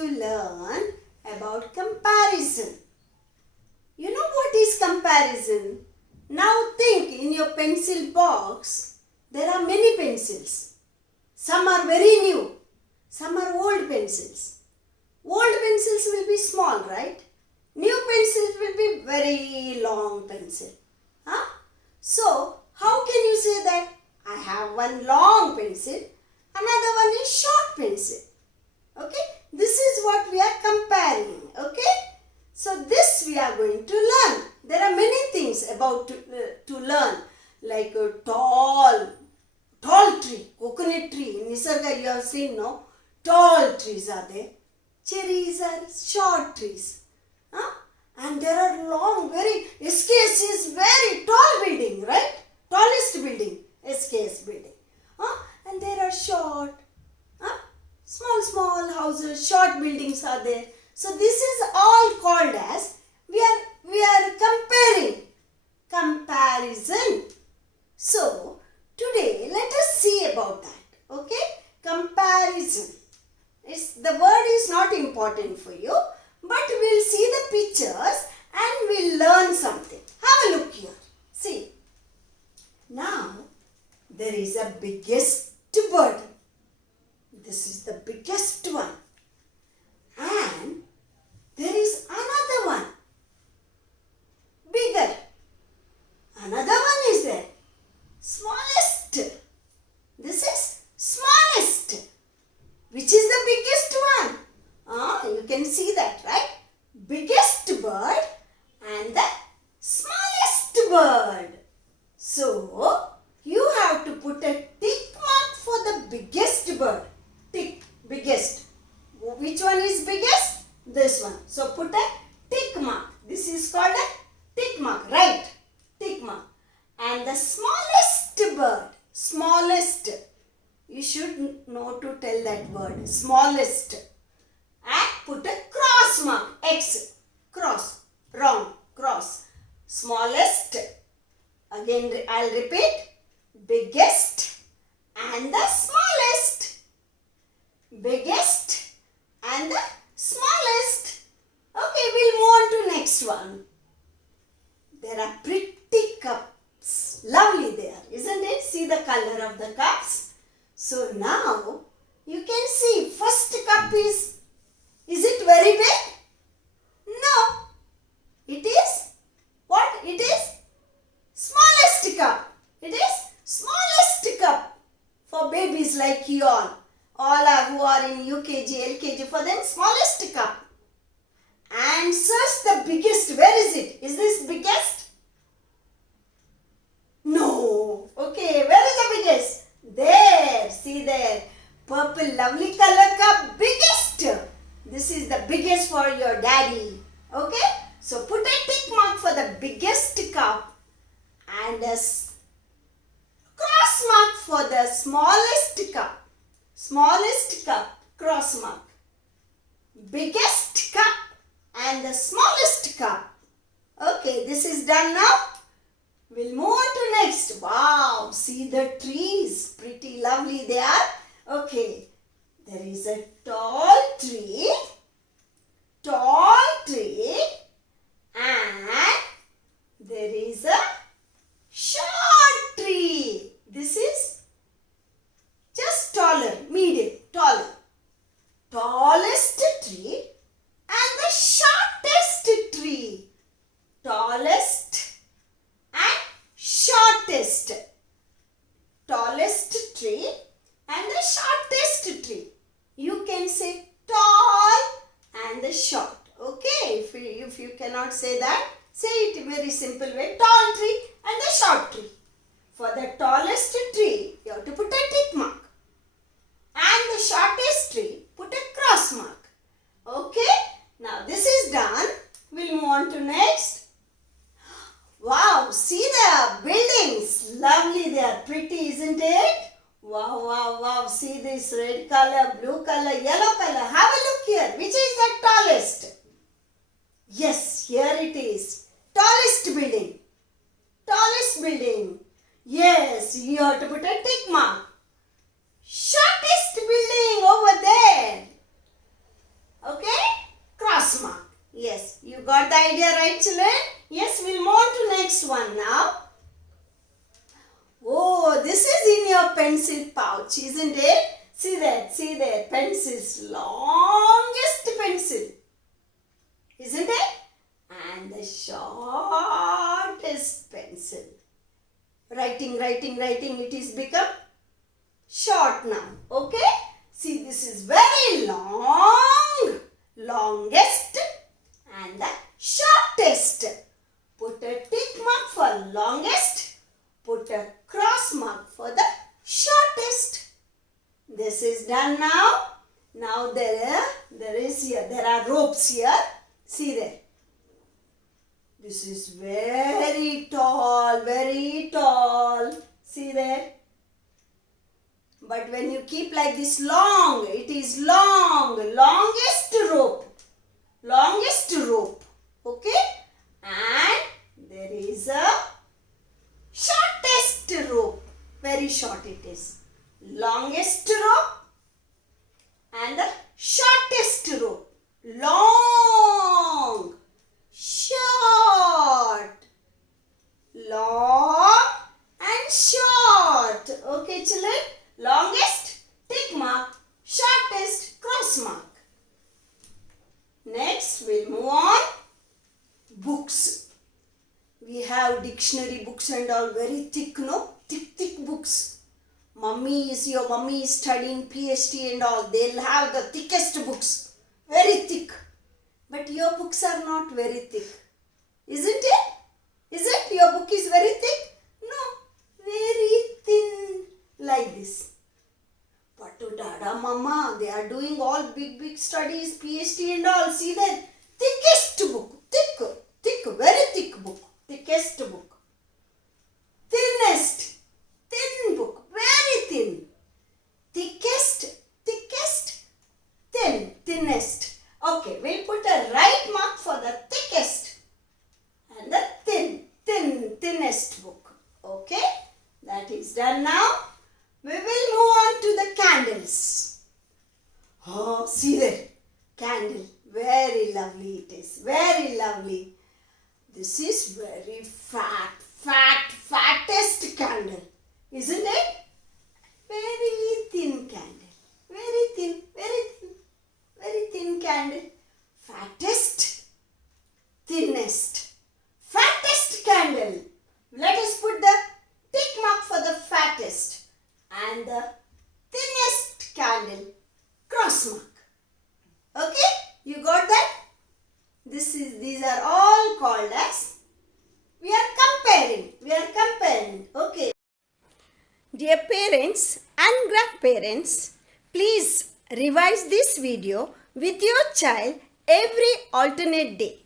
to learn about comparison. You know what is comparison? Now think, in your pencil box, there are many pencils. Some are very new, some are old pencils. Old pencils will be small, right? New pencils will be very long pencil. Huh? So, how can you say that? I have one long pencil, another one is short pencil. Okay? This is what we are comparing. Okay? So, this we are going to learn. There are many things about to learn, like a tall tree, coconut tree. In Nisarga you have seen, no? Tall trees are there. Cherries are short trees. Huh? And there are long, very, SKS is very tall building, right? Tallest building, SKS building. Huh? And there are short, small houses, short buildings are there. So this is all called as, we are comparing, comparison. So today let us see about that. Okay? Comparison. The word is not important for you, but we'll see the pictures and we'll learn something. Have a look here. See. Now, there is a biggest bird. This is the biggest one. And there is another one. Bigger. Another one is there. Smallest. This is smallest. Which is the biggest one? You can see that, right? Biggest bird and the smallest bird. So, you have to put a tick mark for the biggest bird. Tick, biggest. Which one is biggest? This one. So, put a tick mark. This is called a tick mark, right? Tick mark. And the smallest bird, smallest. You should know to tell that word, smallest. And put a cross mark, X, cross, round, cross. Smallest. Again, I'll repeat. Biggest and the smallest. Biggest and the smallest. Okay, we'll move on to next one. There are pretty cups. Lovely there, isn't it? See the color of the cups. So now, you can see first cup is it very big? No. It is, what? It is smallest cup. It is smallest cup for babies like you all. All who are in UKG, LKG, for them smallest cup. And search the biggest. Where is it? Is this biggest? No. Okay, where is the biggest? There. See there. Purple lovely color cup. Biggest. This is the biggest for your daddy. Okay. So put a tick mark for the biggest cup and a cross mark for the smallest cup. Smallest cup. Cross mark. Biggest cup and the smallest cup. Okay. This is done now. We'll move on to next. Wow, see the trees. Pretty lovely they are. Okay, there is a tall tree. Tall tree. And there is a short tree. This is just taller, medium, taller. Tallest tree and the shortest tree. Tallest and shortest. Tallest tree and the shortest tree. You can say tall and the short. Okay, if you cannot say that, say it in a very simple way. Tall tree and the short tree. For the tallest tree, you have to put a tick mark. And the shortest tree, put a cross mark. Okay, now this is done. We'll move on to next. Wow, see the buildings. Lovely, they are pretty, isn't it? Wow, wow, wow. See this red color, blue color, yellow color. Have a look here. Which is the tallest? Yes, here it is. Tallest building. Tallest building. Yes, you have to put a tick mark. Shortest building over there. got the idea, right, children? Yes, we'll move on to next one now. Oh, this is in your pencil pouch, isn't it? See there, pencils, longest pencil, isn't it? And the shortest pencil. Writing, it is become short now, okay? See, this is very long, longest and the shortest. Put a tick mark for longest, put a cross mark for the shortest. This is done now. Now there are ropes here. See there. This is very tall, very tall. See there. But when you keep like this long, it is long, longest rope. Longest rope. Okay? And there is a shortest rope. Very short it is. Longest rope and the shortest rope. Long, short, long and short. Okay, children? Longest, tick mark, shortest, cross mark. Next, we'll move on. Books. We have dictionary books and all very thick, no? Thick books. Your mummy is studying PhD and all. They'll have the thickest books. Very thick. But your books are not very thick. Isn't it? Is it? Your book is very thick? No. Very thin. Like this. But to Dada, Mama, they are doing all big studies, PhD and all. See that? Thickest book. Thick, very thick book. Thickest book. Thinnest. Thin book. Very thin. Thickest. Thin. Thinnest. Okay, we'll put a right mark for the thickest and the thinnest book. Okay, that is done now. We will move on to the candles. Oh, see there, candle. Very lovely it is. Very lovely. This is very fattest candle. Isn't it? Very thin candle. Very thin candle. Fattest, thinnest. Fattest candle. Let us put the tick mark for the fattest and the thinnest candle, cross mark. Okay? You got that? These are all called as, we are comparing. Okay. Dear parents and grandparents, please revise this video with your child every alternate day.